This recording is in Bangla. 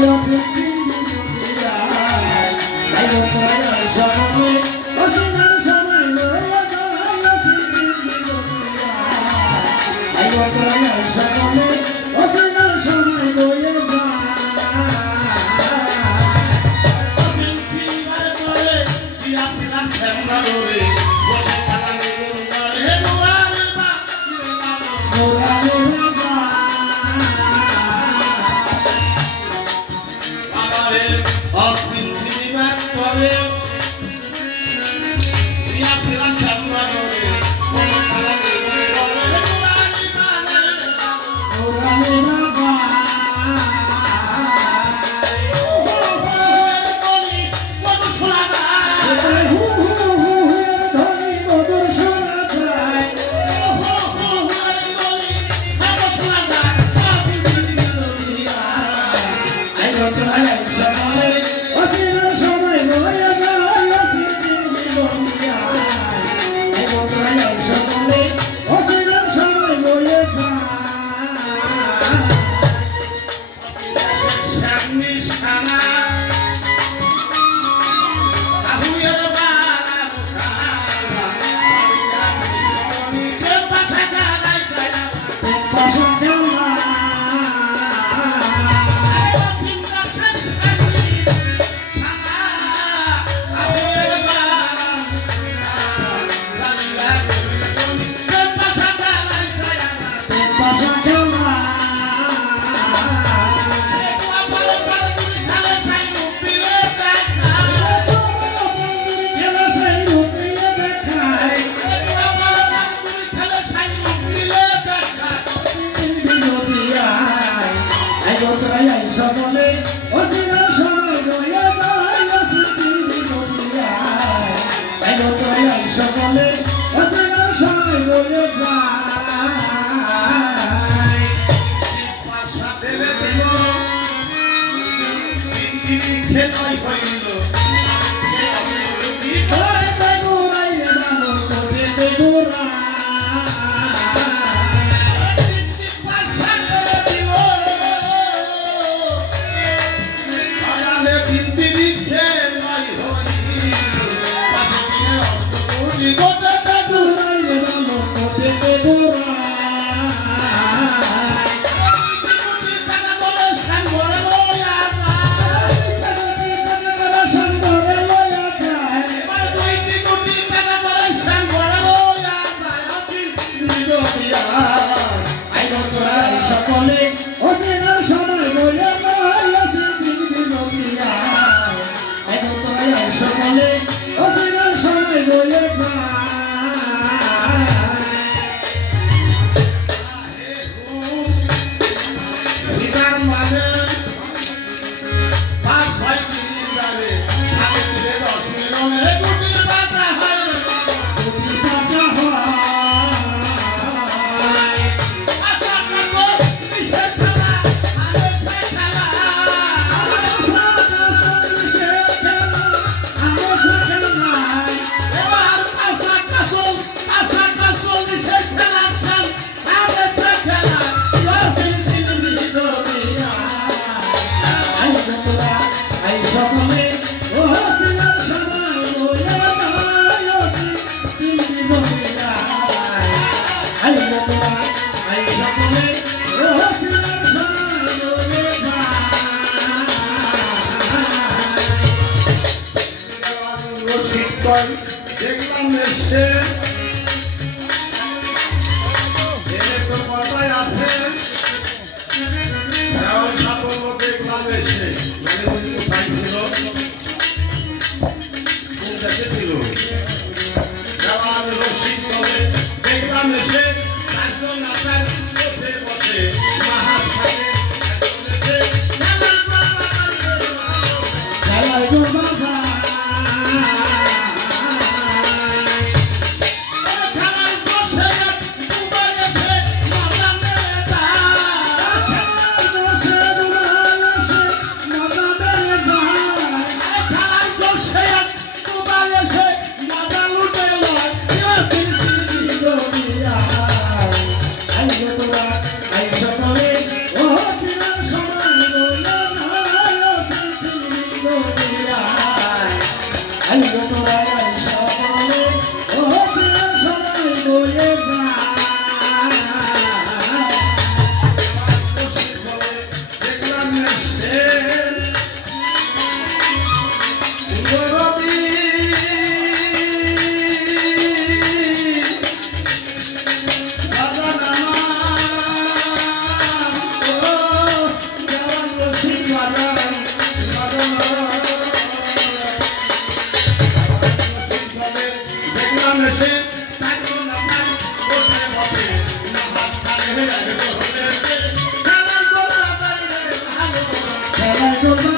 Thank you. Thank you. সকলে অচিনা সময় রয়ে যায় অচিন্তির বিনদিয়ায় এই লোকাই সকলে অচিনা সময় রয়ে যায়। ঘরে দেবো দেখলাম এসে। কথায় আছে। সাফল্য দেখলাম এসে। Thank you. Thank you.